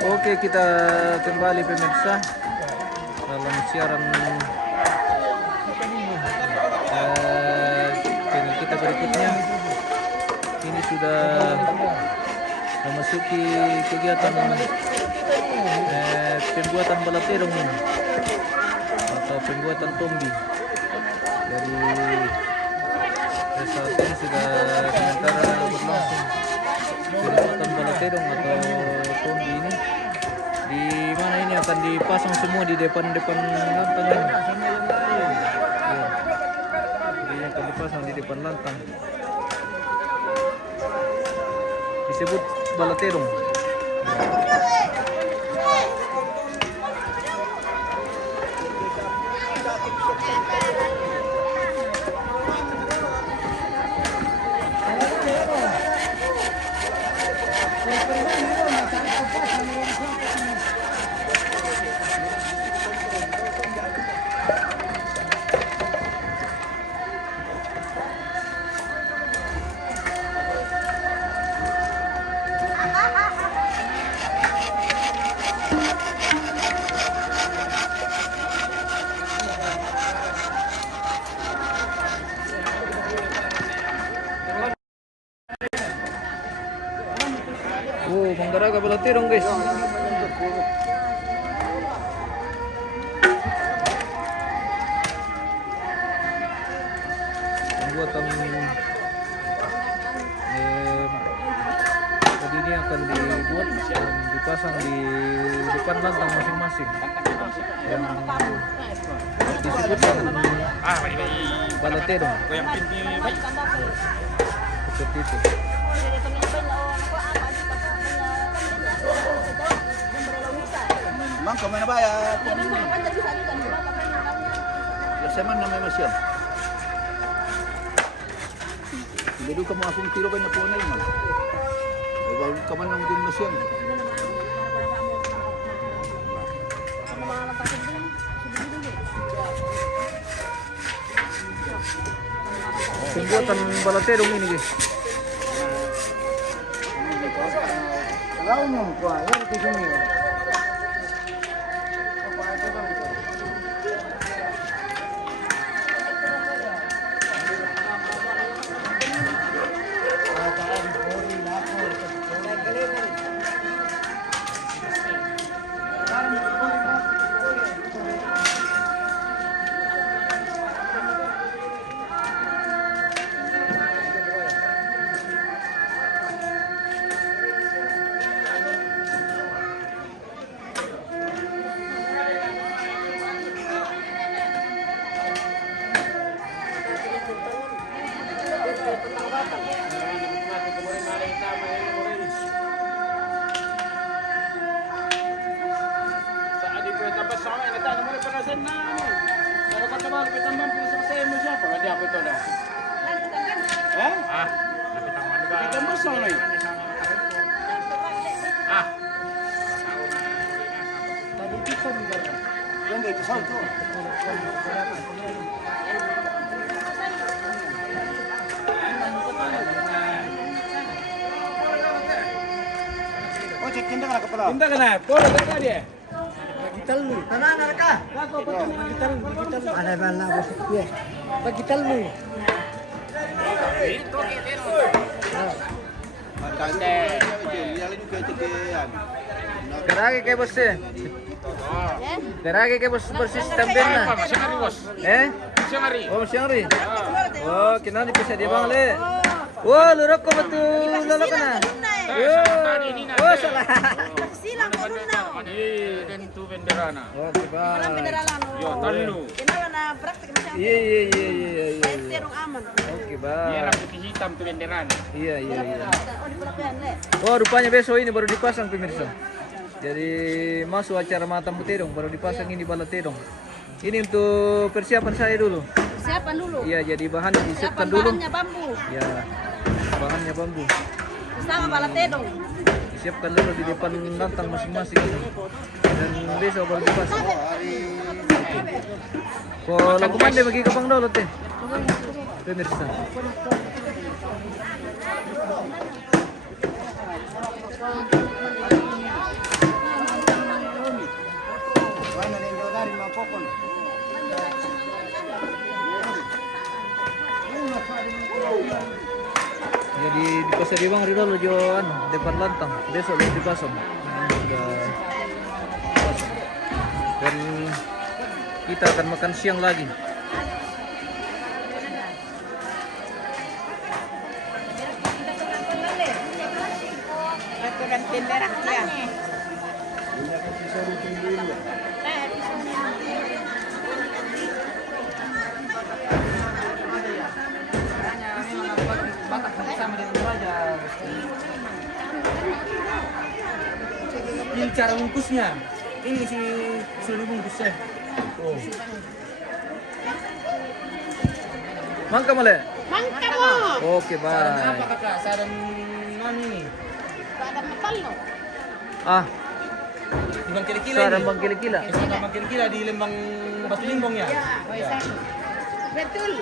Oke, kita kembali pemirsa dalam siaran channel kita berikutnya. Ini sudah memasuki kegiatan pembuatan balaterong atau pembuatan tombi. Dari saat ini sudah sementara berlangsung pembuatan balaterong atau tombi ini. Di mana ini akan dipasang semua di depan lantang ini. Ya. Ini akan dipasang di depan lantang. Disebut balaterong. Oh, menggaraga balaterong guys. Pembuatan tadi ini akan dibuat dan dipasang di depan lantang masing-masing yang disebut dengan balaterong. Seperti itu. Mang, kemana ba ya? Laseman na may masyan. Hindi ka mo akong tiro ba na po na yun. Bago ka man lang din masyan. Pembuatan balaterong ini guys. Tahu mo ko, yan ko sini. Oh, cek tinda ka na kapala. Tinda ka na, polo ka dia. Bagital mo. Tanan na ka. Ako pa magital. Ada ba na bos kuya. Bagital mo. Magkante. Yalan ko ito yan. Gerage kayak bos ya? Gerage kayak bos sistem ben na. Masyari bos. Masyari. Oh masyari. Oh kena di bisa dia bang le. Wah lurok ko betul lolo kana. Oh salah. Silang ko na. Dan tu benderana. Oh tiba. Yo talu. Kenapa na praktek macam Iya. terong aman. Oke Dia bang. rambut hitam tu benderana. Iya. Oh di pelabuhan le. Oh rupanya besok ini baru dipasang pemirsa. Jadi masuk acara Matam Balaterong baru dipasang ini balaterong. Ini untuk persiapan saya dulu. Siapan dulu. Iya jadi bahan disiapkan Siapan dulu. bahannya bambu. Ya bahannya bambu. Sama balatedong. Disiapkan dulu di depan lantang masing-masing. Dan besok baru dipasang. Kalau lagu mandi bagi kapang dulu teh. Pemirsa. Jadi di pasar di Bang Ridho jo depan lantang. Besok udah dipasang. Ini udah pasang. Dan kita akan makan siang lagi. Restoran Tenderak ya. Ini cara bungkusnya. Ini si suruh bungkusnya. Oh. Mangka male. Mangka mo. Oke, bye. Apa kakak? Saran mami. Pada metal no. Ah, Di Bang Kilikila sarang ini. Bang Kilikila. Sama Bang Kilikila di Lembang Batu Limbong ya. Ya. Betul.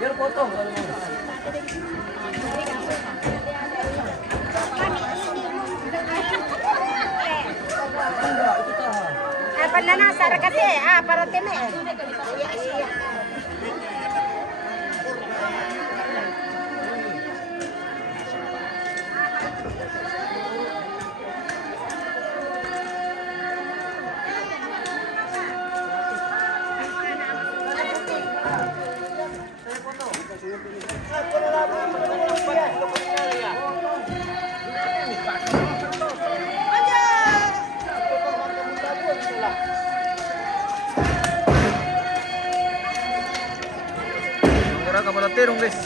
Biar potong kalau mau. Pananasar kasi para teme. Mangkara kapal terong guys.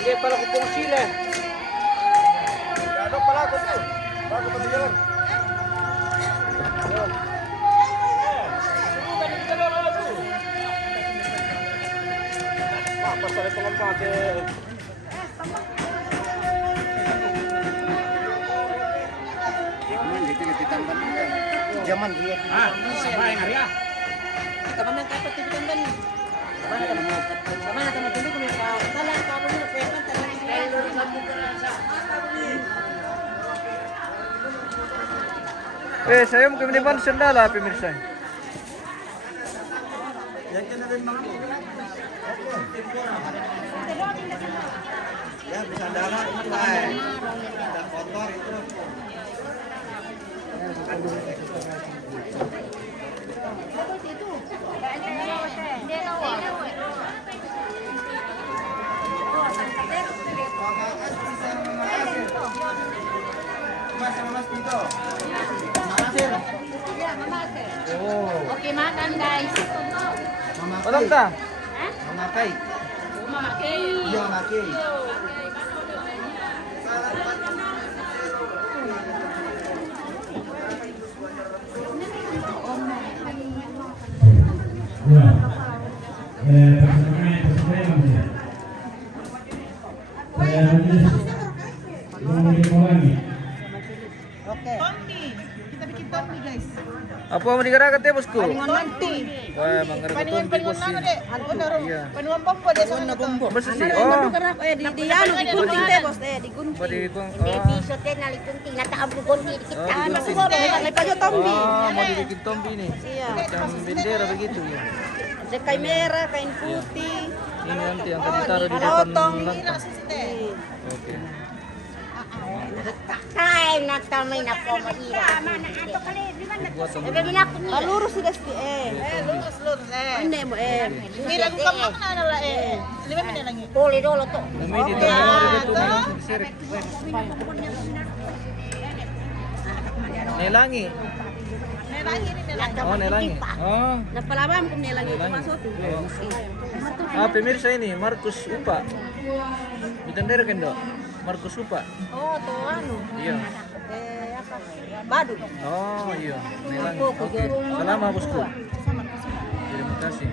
Hindi pala ko pong sila. Ano pala ko to? Bago pa diyan. Pasal ito ng pake. Zaman dia. Sabay nga riya. Kaman ng kapat tibitan. Sama na teman dulu kami talang ka mo pwede talang. Saya mungkin menipan sendala pemirsa. Yan ka na rin mga. Ya bisa darah itu. Dan kotor itu. Mas dito. Oke, makan guys. Walang ta. Mamakai. Mamakai. Iya, mamakai. Oke. Apa mau digaragat ya bosku? Paningon nanti. Wah, manggar betul di bos ini. Iya. Paningon bombo deh sana bombo. Masa sih? Oh, Di anu digunting teh bos digunting. pada ikon. Baby shot na likunti na taablo gonti dikit Oh, ka. digunting. May payo tombi. Mau dibikin tombi nih. Iya. Macam bendera begitu ya. Ada kain merah, kain putih. Ini nanti yang akan ditaruh di depan lantai. Oke. Time na tamay na po mahira. Buat sama. Sabi na ko ni. Lurus sudah sti Lurus. Hindi mo Hindi lang ko kamo na nala Lima minit lang yun. Puli dolo to. Namidi na mga ito na sirik. Nelangi. Oh, nelangi. Oh. Napalabam kung nilang ito Nelangi. masuk. Ah, pemirsa ini Markus Upa. Bitandera kan dok? Markus Upa. Oh, to ano. Iya. Apa? Badu. Oh iya, nelangi. Oke. Salam bosku. Terima kasih.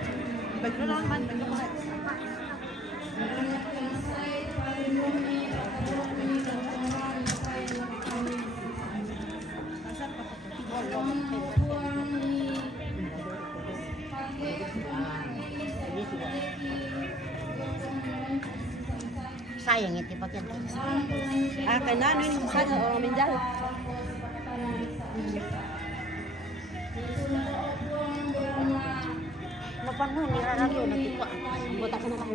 Sayang iti pagyan. Kaya ano yung isa ng orang menjauh. Mapanho ni radio na tipo. Buat ako na lang.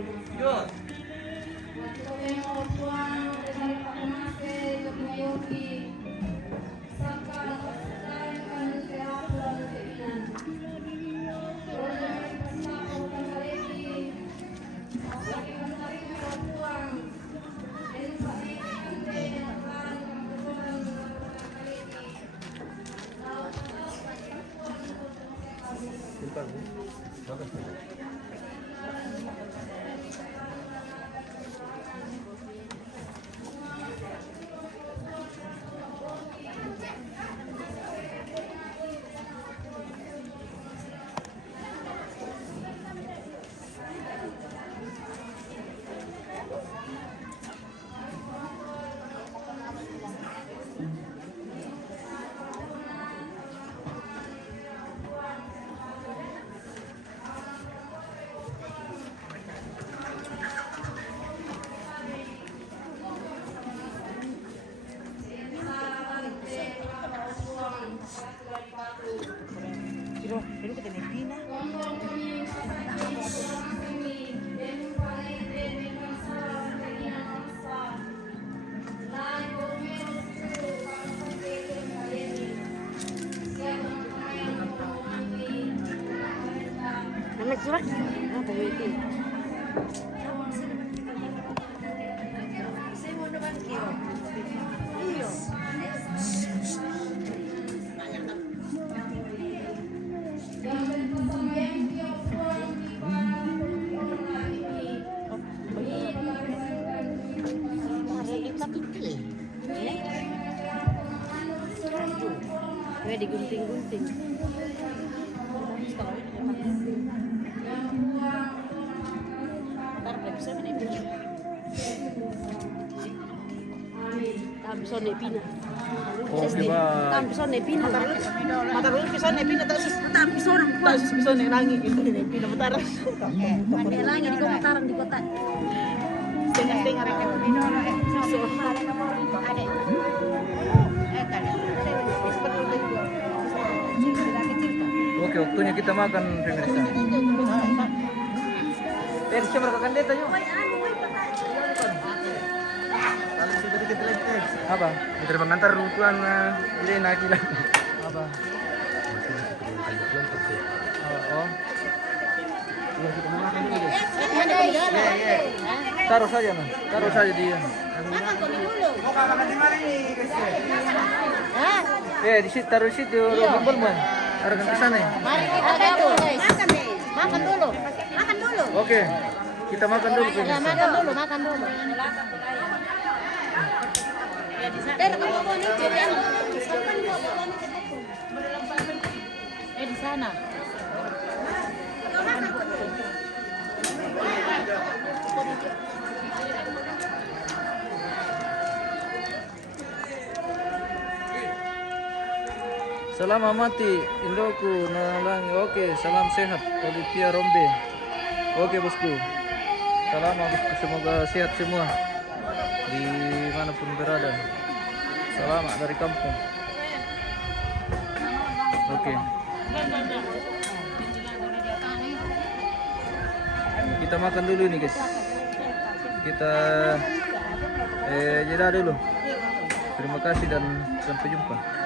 Pero kita may pina. Naman surat. Apa itu? May digunting-gunting. Tapos ni pina. Oh, diba? Tapos ni pina. Matarulo pisan na pina tapos Tapos orang kuat. tapos pisan na langi ito na pina mataras. Ada lagi di komentaran di kota. Tengah-tengah ra. Oke, waktunya kita makan pemirsa. Siapa mereka kandeta yuk? Apa? Kita mengantar rutuan Irena Akila. Apa? Oh. Taruh saja nah. Taruh saja dia. Di situ taruh di situ rumput man. Taruhkan ke sana. Mari kita gabung guys. Makan deh. Makan dulu. Makan dulu. Oke. Kita makan dulu pemirsa. Makan dulu, makan dulu. Dari kamu mau nih jadi Di sana. Salam amati Indoku nalang. Oke, salam sehat Olivia Rombe. Oke bosku. Salam bosku, semoga sehat semua di manapun berada. Selamat dari kampung. Oke. Kita makan dulu nih guys. Kita jeda dulu. Terima kasih dan sampai jumpa.